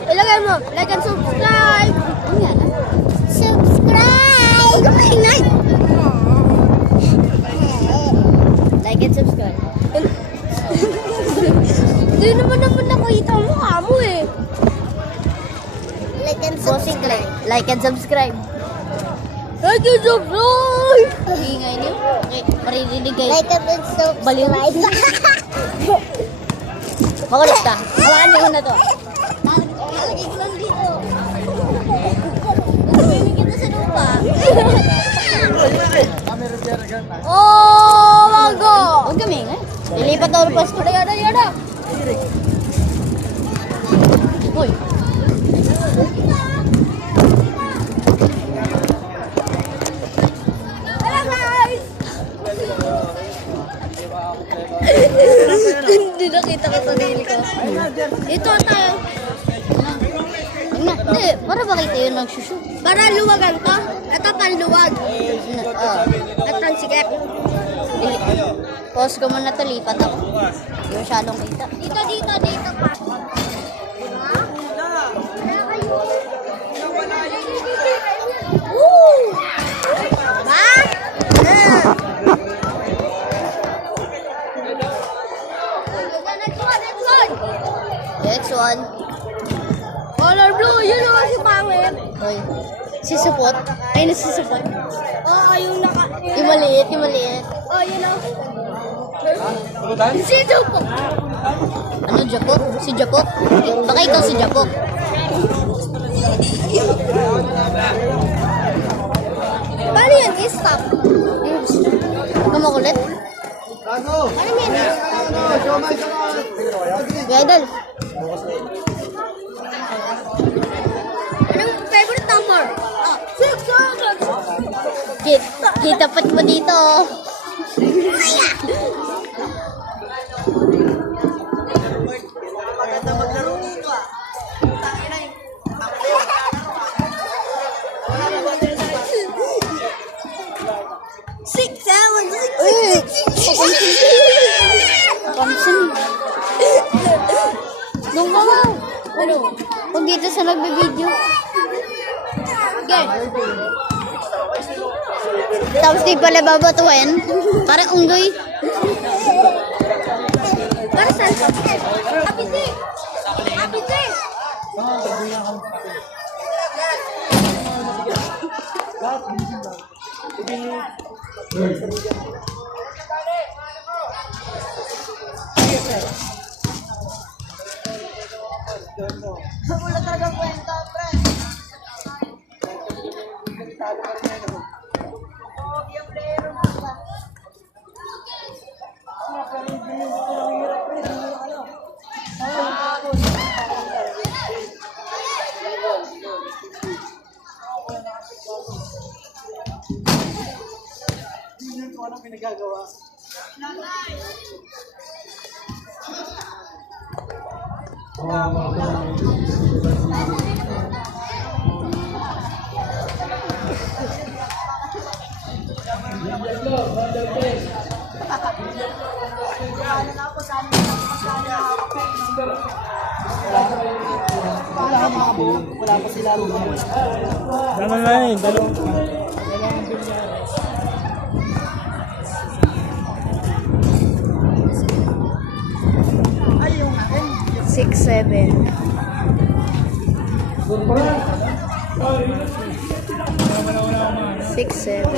Ilagay mo, like and subscribe. Ano yan? Subscribe! Huwag ka maingay! Like and subscribe. Hindi naman nakita ang mukha mo eh. Like and subscribe. Like and subscribe. Like and subscribe! Ingay niyo. Okay, maririnig kayo. Like and subscribe. Baliw. Makulit ka. Hawakan niyo muna to. Lagay ko lang dito. Nagpimig kita sa lupa. Oh, mago! Huwag kami nga. Lilipat na ulit ko. Yada. Uy. Hello guys! Hindi nakita ko sarili ko. Ito tayo. Hindi, para bakit yun nagsushoot? Para luwagan ko. Ito panluwag. At ang sikip. Pause ko muna ito, lipat ako. Hindi masyadong kita. Dito pa. Woo! Ba? Next one. Color blue, yun naman si pangit. Hoy. Si Supot. Ay, nasusupot. Oo, yung naka... Yung maliit. Oo, yun o. Si Supot. Ano, Japot? Si Japot? Baka ikaw si Japot. Paano yan? I-stop. Kamakulit? Ano yan? Idol. Anong favorite number? Ah, 600. Kita pat mo dito. Maganda maglaro dito ah. Nung mga, ano, kung dito sa nagbe-video. Okay. Tapos di pala babatuin. Parang unggoy. Para saan? Apiti! Apiti! Wala talagang kwenta, pre. Walang pinagagawa. Wala pa sila. Tama nga eh, dalawang Ay, yung akin. 6-7. 6-7.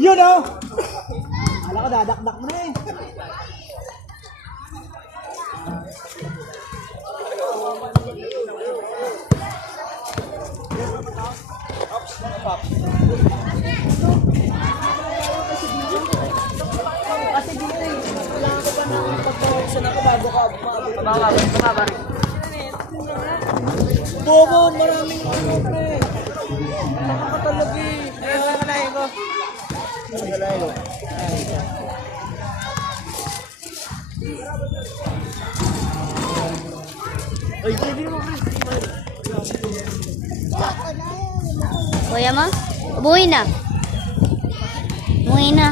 Yun oh! Alam ko, dadakdak mo na eh. Kasi dito eh, kailangan ko pa ng pagkawasan ako bago ka mababari. Bobo, maraming ano pre. Nakakatalog eh. Ayun, nakalahin ko. Nakalahin ko. Ay, hindi mo pre. Kuya mo? Umuwi na. Umuwi na.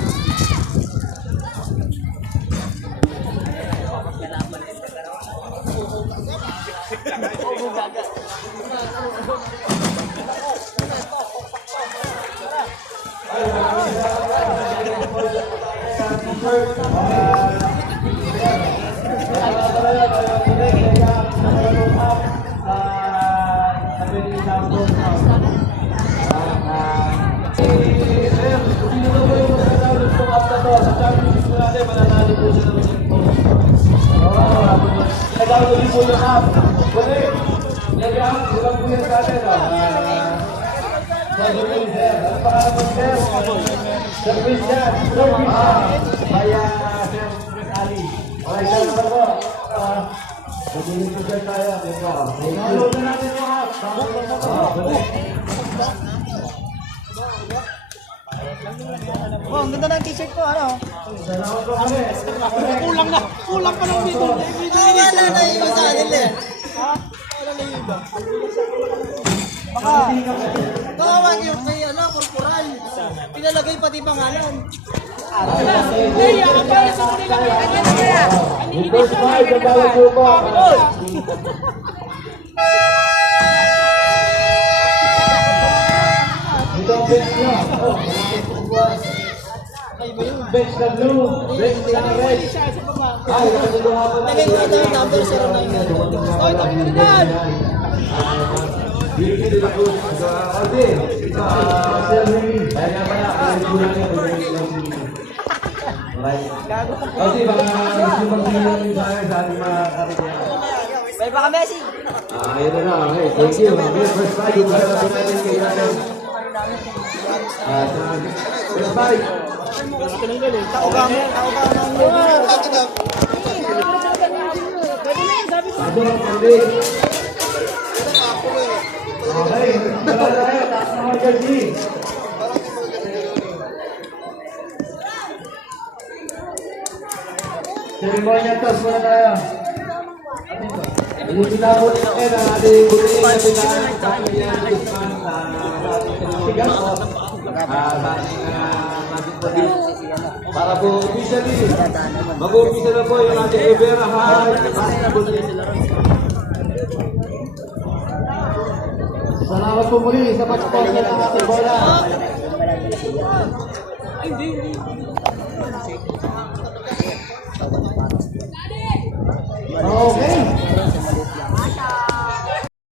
Oh, ang ganda ng t-shirt ko, ano? Kulang pa ng video. Wala na yung sa akin eh. Ha? Wala na yung iba. Baka, kawawa yung may ano, korporal. Pinalagay pati pangalan. Hey, ako pa yung sa kanila. Ano kaya? First fight, ang bawat grupo. Ito ang bench niya. Bench na blue, bench na red. Ay, nakatulungan pa na. Lagay ko ito yung number 09. Oh, ito ang pinag. Dito nila po sa Aldi. Kaya nga pala, kaya kulang niya. Kasi baka gusto mag-ilang sa akin sa ating mga karikyan. May baka Messi. Ayun na lang. Okay, thank you. First fight, yung para natin natin kay natin. First fight. Tao ka mo. Ado ang pandi. Okay, wala tayo. Taas na mag-kasi. Ceremonial toss muna tayo. Inisita po nila kayo na ating bulitin na pinaan sa kanyang Guzman sa ating sinasigas o sa ating pagin. Para po officially, mag-umpisa na po yung ating Rivera High Basketball League. Salamat po muli sa pag-sponsor ng ating bola. Okay.